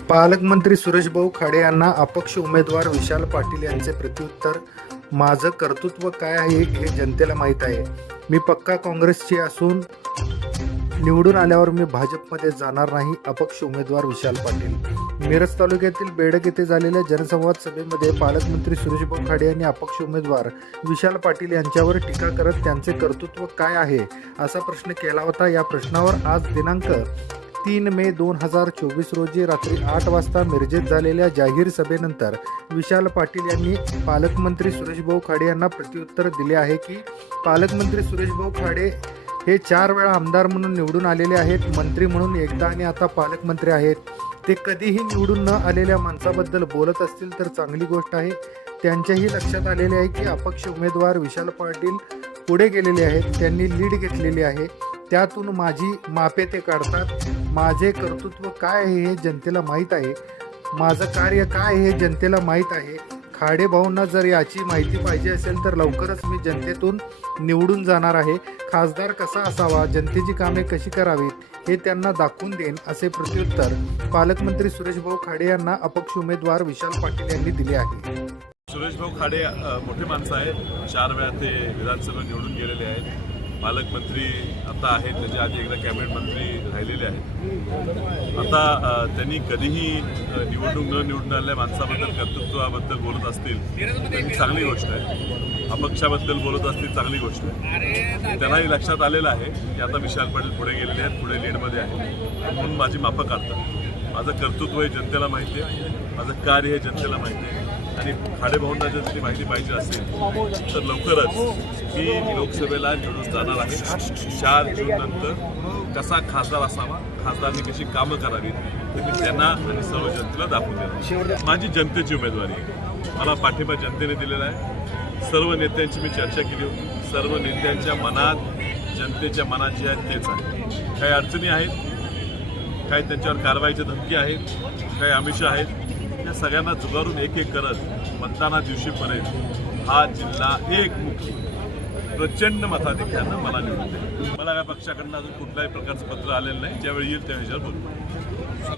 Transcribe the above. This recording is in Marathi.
पालकमंत्री सुरेशभाऊ खाडे यांना अपक्ष उमेदवार विशाल पाटील यांचे प्रत्युत्तर. माझं कर्तृत्व काय आहे हे जनतेला माहीत आहे. मी पक्का काँग्रेसची असून निवडून आल्यावर मी भाजपमध्ये जाणार नाही अपक्ष उमेदवार विशाल पाटील. मिरज तालुक्यातील बेडक येथे झालेल्या जनसंवाद सभेमध्ये पालकमंत्री सुरेशभाऊ खाडे यांनी अपक्ष उमेदवार विशाल पाटील यांच्यावर टीका करत त्यांचे कर्तृत्व काय आहे असा प्रश्न केला होता. या प्रश्नावर आज दिनांक तीन मे दोन हजार चोवीस रोजी रात्री आठ वाजता मिरजेत झालेल्या जाहीर सभेनंतर विशाल पाटील यांनी पालकमंत्री सुरेशभाऊ खाडे यांना प्रत्युत्तर दिले आहे की पालकमंत्री सुरेशभाऊ खाडे हे चार वेळा आमदार म्हणून निवडून आलेले आहेत मंत्री म्हणून एकदा आणि आता पालकमंत्री आहेत. ते कधीही निवडून न आलेल्या माणसाबद्दल बोलत असतील तर चांगली गोष्ट आहे. त्यांच्याही लक्षात आलेले आहे की अपक्ष उमेदवार विशाल पाटील पुढे गेलेले आहेत त्यांनी लीड घेतलेली आहे. त्यातून माझी मापे ते काढतात. माझे कर्तृत्व काय आहे हे जनतेला माहीत आहे. माझं कार्य काय आहे हे जनतेला माहीत आहे. खाडे भाऊंना जर याची माहिती पाहिजे असेल तर लवकरच मी जनतेतून निवडून जाणार आहे. खासदार कसा असावा जनतेची कामे कशी करावीत हे त्यांना दाखवून देईन असे प्रत्युत्तर पालकमंत्री सुरेशभाऊ खाडे यांना अपक्ष उमेदवार विशाल पाटील यांनी दिले आहे. सुरेशभाऊ खाडे मोठे माणसं आहेत. चार वेळा ते विधानसभा निवडून गेलेले आहेत. पालकमंत्री आता आहेत त्याच्या आधी एकदा कॅबिनेट मंत्री राहिलेले आहेत. आता त्यांनी कधीही निवडणूक न निवडून आलेल्या माणसाबद्दल कर्तृत्वाबद्दल बोलत असतील तर ही चांगली गोष्ट आहे. अपक्षाबद्दल बोलत असतील चांगली गोष्ट आहे. त्यांनाही लक्षात आलेलं आहे की आता विशाल पाटील पुढे गेलेले आहेत पुढे लीडमध्ये आहेत. म्हणून माझी माफक काढतात. माझं कर्तृत्व हे जनतेला माहिती आहे. माझं कार्य हे जनतेला माहिती आहे. आणि खाडेभाऊंना जर ती माहिती पाहिजे असेल तर लवकरच मी लोकसभेला निवडून जाणार आहे. चार जून नंतर कसा खासदार असावा खासदारने कशी कामं करावीत ते मी त्यांना आणि सर्व जनतेला दाखवून देणार माझी जनतेची उमेदवारी आहे. मला पाठिंबा जनतेने दिलेला आहे. सर्व नेत्यांची मी चर्चा केली होती. सर्व नेत्यांच्या मनात जनतेच्या मनात जे आहे तेच आहे. काही अडचणी आहेत काही त्यांच्यावर कारवाईच्या धमकी आहेत काही आमिषं आहेत. या सगळ्यांना जुगारून एक एक करत मतदाना दिवशीपर्यंत हा जिल्हा एक प्रचंड मताधिक्यानं मला निवडून मला या पक्षाकडनं अजून कुठल्याही प्रकारचं पत्र आलेलं नाही. ज्यावेळी येईल त्या ह्याच्यावर बोलू.